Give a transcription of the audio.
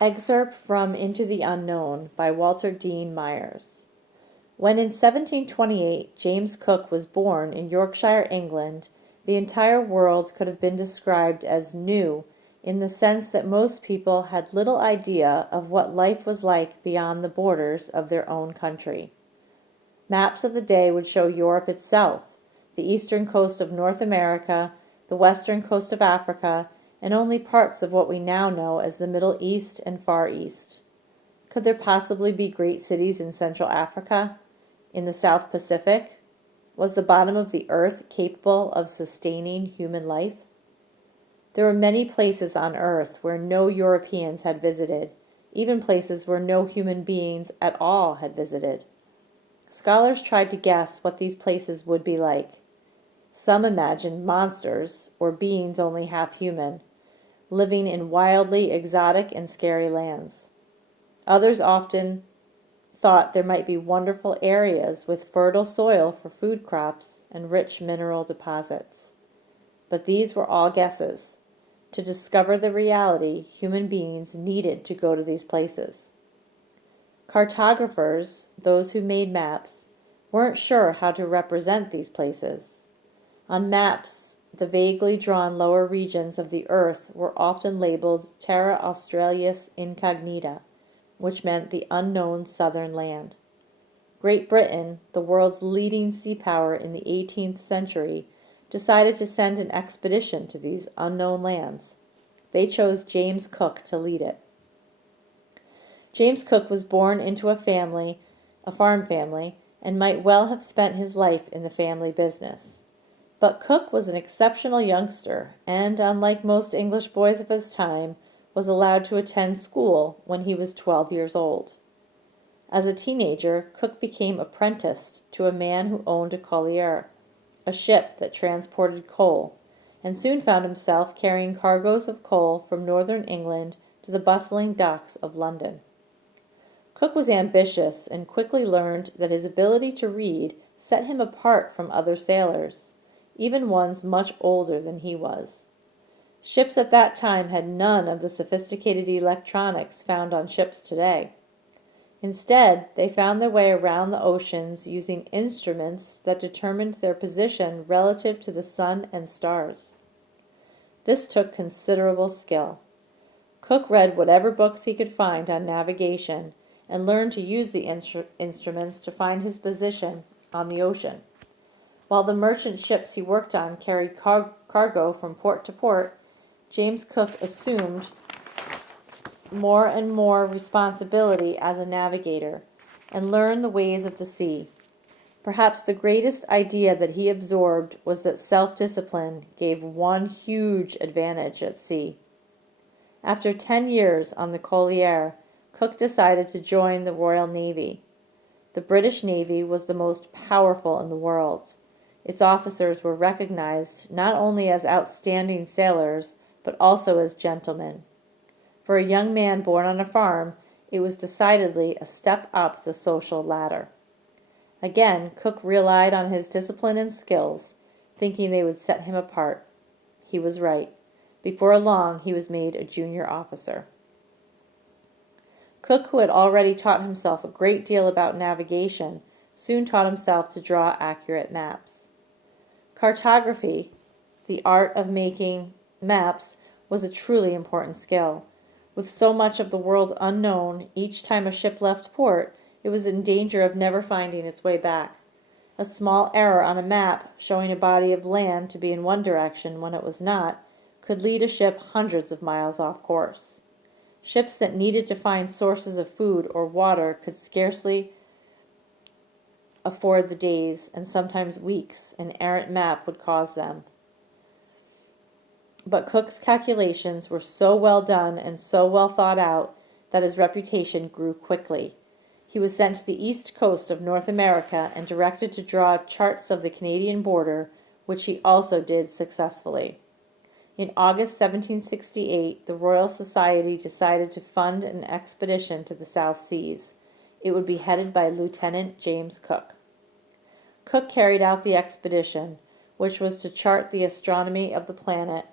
Excerpt from Into the Unknown by Walter Dean Myers. When in 1728 James Cook was born in Yorkshire, England, the entire world could have been described as new in the sense that most people had little idea of what life was like beyond the borders of their own country. Maps of the day would show Europe itself, the eastern coast of North America, the western coast of Africa, and only parts of what we now know as the Middle East and Far East. Could there possibly be great cities in Central Africa? In the South Pacific? Was the bottom of the earth capable of sustaining human life? There were many places on earth where no Europeans had visited, even places where no human beings at all had visited. Scholars tried to guess what these places would be like. Some imagined monsters, or beings only half human, living in wildly exotic and scary lands. Others often thought there might be wonderful areas with fertile soil for food crops and rich mineral deposits. But these were all guesses. To discover the reality, human beings needed to go to these places. Cartographers, those who made maps, weren't sure how to represent these places. On maps, the vaguely drawn lower regions of the earth were often labeled Terra Australis Incognita, which meant the unknown southern land. Great Britain, the world's leading sea power in the 18th century, decided to send an expedition to these unknown lands. They chose James Cook to lead it. James Cook was born into a farm family, and might well have spent his life in the family business. But Cook was an exceptional youngster, and, unlike most English boys of his time, was allowed to attend school when he was 12 years old. As a teenager, Cook became apprenticed to a man who owned a collier, a ship that transported coal, and soon found himself carrying cargoes of coal from northern England to the bustling docks of London. Cook was ambitious and quickly learned that his ability to read set him apart from other sailors, even ones much older than he was. Ships at that time had none of the sophisticated electronics found on ships today. Instead, they found their way around the oceans using instruments that determined their position relative to the sun and stars. This took considerable skill. Cook read whatever books he could find on navigation and learned to use the instruments to find his position on the ocean. While the merchant ships he worked on carried cargo from port to port, James Cook assumed more and more responsibility as a navigator and learned the ways of the sea. Perhaps the greatest idea that he absorbed was that self-discipline gave one huge advantage at sea. After 10 years on the collier, Cook decided to join the Royal Navy. The British Navy was the most powerful in the world. Its officers were recognized not only as outstanding sailors, but also as gentlemen. For a young man born on a farm, it was decidedly a step up the social ladder. Again, Cook relied on his discipline and skills, thinking they would set him apart. He was right. Before long, he was made a junior officer. Cook, who had already taught himself a great deal about navigation, soon taught himself to draw accurate maps. Cartography, the art of making maps, was a truly important skill. With so much of the world unknown, each time a ship left port, it was in danger of never finding its way back. A small error on a map, showing a body of land to be in one direction when it was not, could lead a ship hundreds of miles off course. Ships that needed to find sources of food or water could scarcely afford the days, and sometimes weeks, an errant map would cause them. But Cook's calculations were so well done and so well thought out that his reputation grew quickly. He was sent to the east coast of North America and directed to draw charts of the Canadian border, which he also did successfully. In August 1768, the Royal Society decided to fund an expedition to the South Seas. It would be headed by Lieutenant James Cook. Cook carried out the expedition, which was to chart the astronomy of the planet